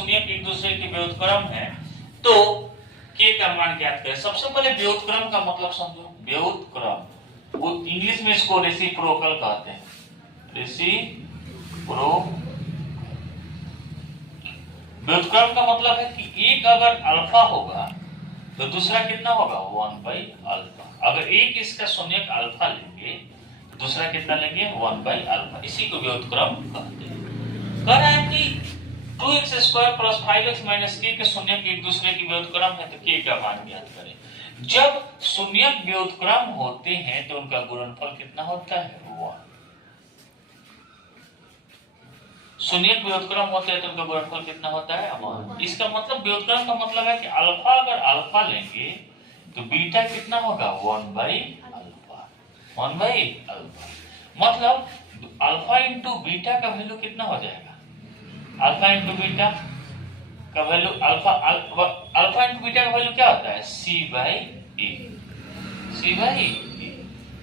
शून्यक एक दूसरे के व्युत्क्रम है तो k का मान ज्ञात करें। सबसे पहले व्युत्क्रम का मतलब समझो। व्युत्क्रम, वो इंग्लिश में इसको रेसिप्रोकल कहते हैं। व्युत्क्रम का मतलब है कि एक अगर अल्फा होगा तो दूसरा कितना होगा 1/अल्फा। अगर एक इसका शून्यक अल्फा लेंगे तो दूसरा कितना लेंगे 1/अल्फा। इसी को व्युत्क्रम कहते हैं। कह रहा है कि 2x² + 5x - k के शून्यक एक दूसरे की व्युत्क्रम है तो k का मान ज्ञात करें। जब शून्यक व्युत्क्रम होते हैं तो उनका गुणनफल कितना होता है 1। शून्यक व्युत्क्रम होते हैं तो उनका गुणनफल कितना होता है 1। इसका मतलब व्युत्क्रम का मतलब है कि अल्फा अगर अल्फा लेंगे तो बीटा कितना होगा 1/अल्फा। 1/अल्फा मतलब अल्फा इंटू बीटा का वैल्यू कितना हो जाएगा। अल्फा इंटू बीटा का वैल्यू अल्फा इंटू बीटा का वैल्यू क्या होता है c/a।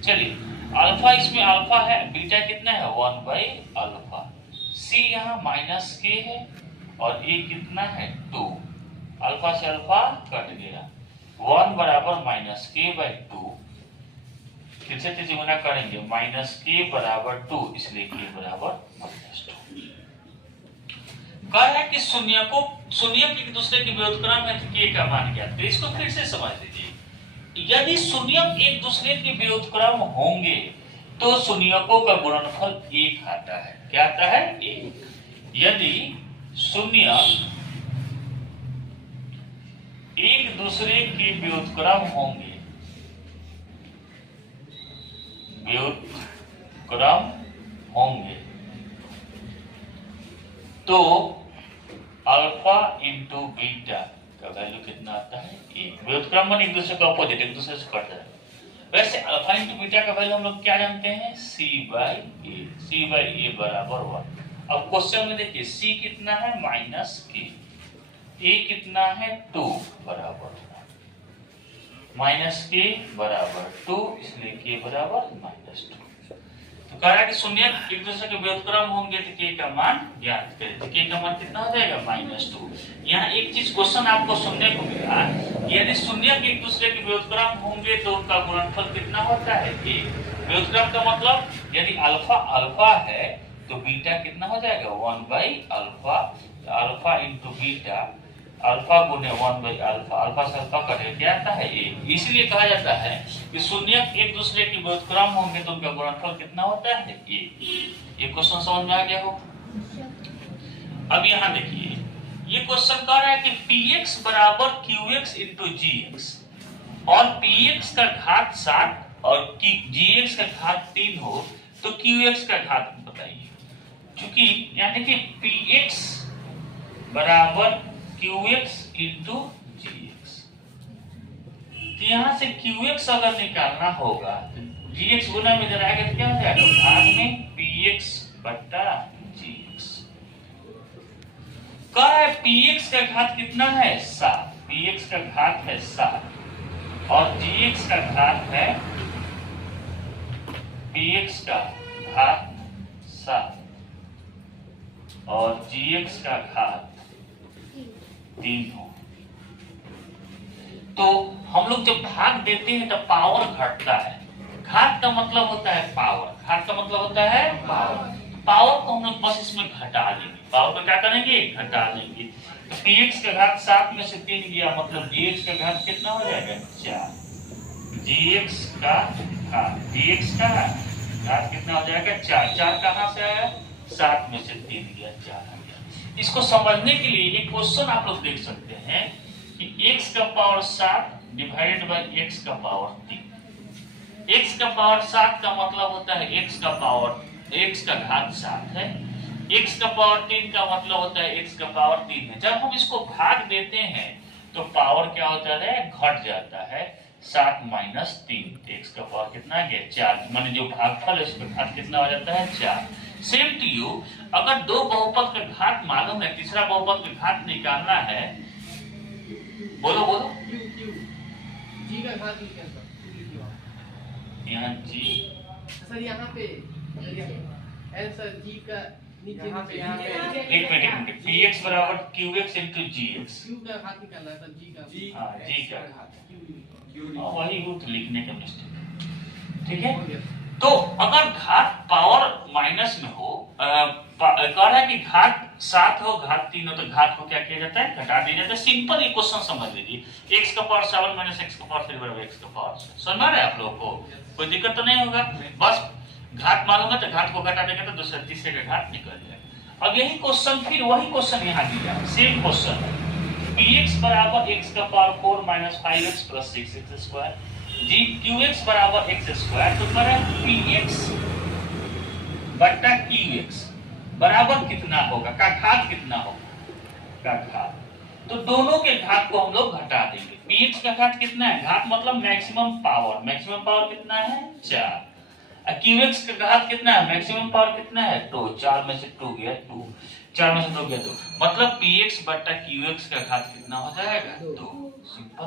चलिए अल्फा इसमें अल्फा है, बीटा कितना है 1/अल्फा। c यहाँ -k है और a कितना है 2। अल्फा से अल्फा कट गया। 1 बराबर -k/2। फिर से गुना करेंगे -k बराबर 2, इसलिए k बराबर -2। कह रहा है कि शून्यक एक दूसरे के व्युत्क्रम है तो k का मान ज्ञात करें। इसको फिर से समझ लीजिए। यदि शून्यक एक दूसरे के व्युत्क्रम होंगे तो शून्यकों का गुणनफल 1 आता है। क्या आता है 1। यदि शून्यक एक दूसरे के व्युत्क्रम होंगे तो अल्फा इंटू बीटा का वैल्यू कितना आता है 1। व्युत्क्रम मान एक दूसरे का अपोजिट, एक दूसरे से कट जाए। वैसे अल्फा इंटू बीटा का वैल्यू हम लोग क्या जानते हैं c/a। c/a बराबर 1। अब क्वेश्चन में देखिए c कितना है -k, a कितना है 2 बराबर 1। -k बराबर 2, इसलिए k बराबर -2। तो कह रहा है कि शून्यक एक दूसरे के व्युत्क्रम होंगे तो k का मान ज्ञात करें। तो k का मान कितना हो जाएगा -2। यहाँ एक चीज क्वेश्चन आपको सुनने को मिला, यदि शून्यक एक दूसरे के व्युत्क्रम होंगे तो उनका गुणनफल कितना होता है 1। व्युत्क्रम का मतलब यदि अल्फा है तो बीटा कितना हो जाएगा 1/अल्फा। अल्फा इंटू बीटा, अल्फा गुने 1/अल्फा, अल्फा से अल्फा कटे क्या आता है 1। इसलिए कहा जाता है कि शून्यक एक दूसरे के व्युत्क्रम होंगे तो उनका गुणनफल कितना होता है 1। ये क्वेश्चन समझ में आ गया हो। अब यहाँ देखिए ये क्वेश्चन कह रहा है कि px बराबर qx इंटू gx और px का घात 7 और gx का घात 3 हो तो qx का घात बताइए। क्योंकि यहाँ देखिए px बराबर qx इंटू gx, तो यहाँ से qx अगर निकालना होगा तो gx गुना में जब आएगा तो क्या हो जाएगा भाग में px बट्टा gx। कह रहा है px का घात कितना है 7, px का घात है 7 और gx का घात है px का घात 7 और gx का घात 3 हो। तो हम लोग जब भाग देते हैं तो पावर घटता है। घात का मतलब होता है पावर, घात का मतलब होता है पावर को हम लोग बस इसमें घटा लेंगे। पावर को क्या करेंगे घटा लेंगे। तो px का घात 7 में से 3 गया, मतलब gx का घात कितना हो जाएगा 4। gx का घात कितना हो जाएगा 4। 4 कहां से आया 7 में से 3 गया 4 आ गया। इसको समझने के लिए एक क्वेश्चन आप लोग देख सकते हैं कि x का पावर 7 डिवाइडेड बाय x का पावर 3। x का पावर 7 का मतलब होता है x का घात 7 है। x का पावर 3 का मतलब होता है x का पावर 3 है। जब हम इसको भाग देते हैं तो पावर क्या होता है घट जाता है 7 माइनस 3। x का पावर कितना आ गया 4, माने जो भागफल है उसका घात कितना हो जाता है 4। सेम टू यू, अगर दो बहुपद का घात मालूम है, तीसरा बहुपद का घात निकालना है, बोलो जी का घात यहाँ जी सर यहाँ पे सर जी का यहाँ पे एक मिनट, पी एक्स बराबर क्यू एक्स इंटू जी एक्स। क्यू का घात निकालना है, तब जी का हाँ, जी का क्यू वही वो तो लिखने का मिस्टेक। ठीक है, हो गया। तो अगर घात पावर माइनस में हो, कह रहा है कि घात 7 हो, घात 3 हो, तो घात को क्या किया जाता है, घटा दिया जाता है। सिंपल इक्वेशन समझ लीजिए, x का पावर 7 माइनस x का पावर 3 बराबर x का पावर 7। समझ में आ रहा है आप लोगों को? कोई दिक्कत तो नहीं होगा। बस घात मालूम है तो घात को घटा देंगे तो दूसरे तीसरे का घात निकल जाएगा। अब यही क्वेश्चन, फिर वही क्वेश्चन यहाँ दिया, सेम क्वेश्चन है। px बराबर x का power 4 minus 5x plus 6x square, g qx बराबर x स्क्वायर, तो करें px बट्टा qx बराबर कितना होगा, का घात कितना होगा, का घात। तो दोनों के घात को हम लोग घटा देंगे। px का घात कितना है, घात मतलब मैक्सिमम पावर, मैक्सिमम पावर कितना है 4, और qx का घात कितना है, मैक्सिमम पावर कितना है 2, 4 में से 2 गया 2, 4 में से 2 गया 2, मतलब px बट्टा qx का घात कितना हो जाएगा 2। सिंपल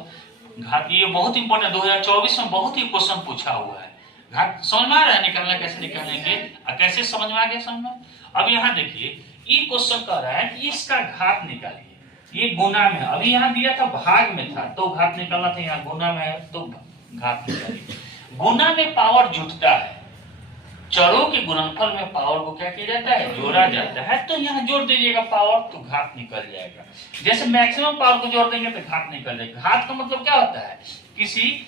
घात, ये बहुत इंपॉर्टेंट 2024 में बहुत ही क्वेश्चन पूछा हुआ है। घात समझ में आ रहा है, निकालना कैसे निकालेंगे और कैसे समझ में आ गया समझ में। अब यहाँ देखिए, ये क्वेश्चन कह रहा है कि इसका घात निकालिए, ये गुना में, अभी यहाँ दिया था भाग में था तो घात निकालना था, यहाँ गुना में है तो घात निकालिए। गुना में पावर जुटता है, चरों के गुणनफल में पावर को क्या किया जाता है, जोड़ा जाता है, तो यहाँ जोड़ दीजिएगा पावर तो घात निकल जाएगा। जैसे मैक्सिमम पावर को जोड़ देंगे तो घात निकल जाएगा। घात का मतलब क्या होता है, किसी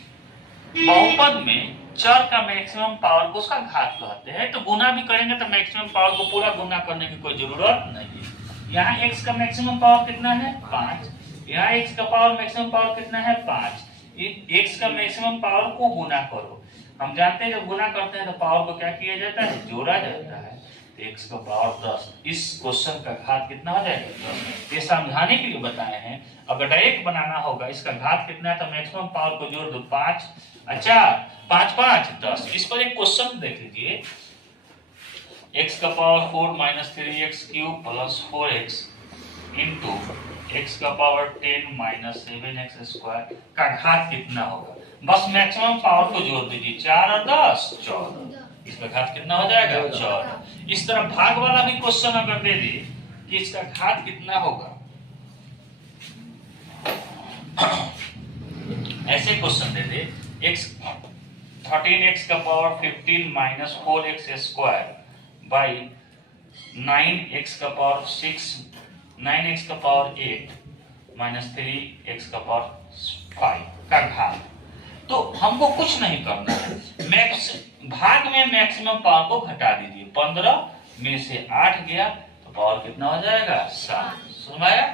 बहुपद में चर का मैक्सिमम पावर को उसका घात कहते हैं। तो गुना भी करेंगे तो मैक्सिमम पावर को पूरा गुना करने की कोई जरूरत नहीं है। यहाँ x का मैक्सिमम पावर कितना है 5, यहाँ x का पावर मैक्सिमम पावर कितना है 5, x का मैक्सिमम पावर को गुना करो। हम जानते हैं जब गुना करते हैं तो पावर को क्या किया जाता है, जोड़ा जाता है। x का पावर 10, इस क्वेश्चन का घात कितना हो जाएगा 10। ये समझाने के लिए बताए हैं। अगर डायरेक्ट बनाना होगा, इसका घात कितना है तो मैक्सिमम पावर को जोड़ दो 5, अच्छा 5 5 10। इस पर एक क्वेश्चन देख लीजिए, x का power 4 minus 3x cube plus 4x into x का पावर 10 माइनस 7x स्क्वायर का घात कितना होगा। बस मैक्सिमम पावर को जोड़ दीजिए, 4 और 10 14, इसका घात कितना हो जाएगा 14। इस तरह भाग वाला भी क्वेश्चन अगर दे दे कि इसका घात कितना होगा, ऐसे क्वेश्चन दे दे, x 13x का power 15 minus 4x square by 9x का पावर 6, 9x का पावर 8 माइनस 3x का पावर 5 का घात। तो हमको कुछ नहीं करना है, भाग में मैक्सिमम पावर को घटा दीजिए, 15 में से 8 गया तो पावर कितना हो जाएगा 7। सुनाया।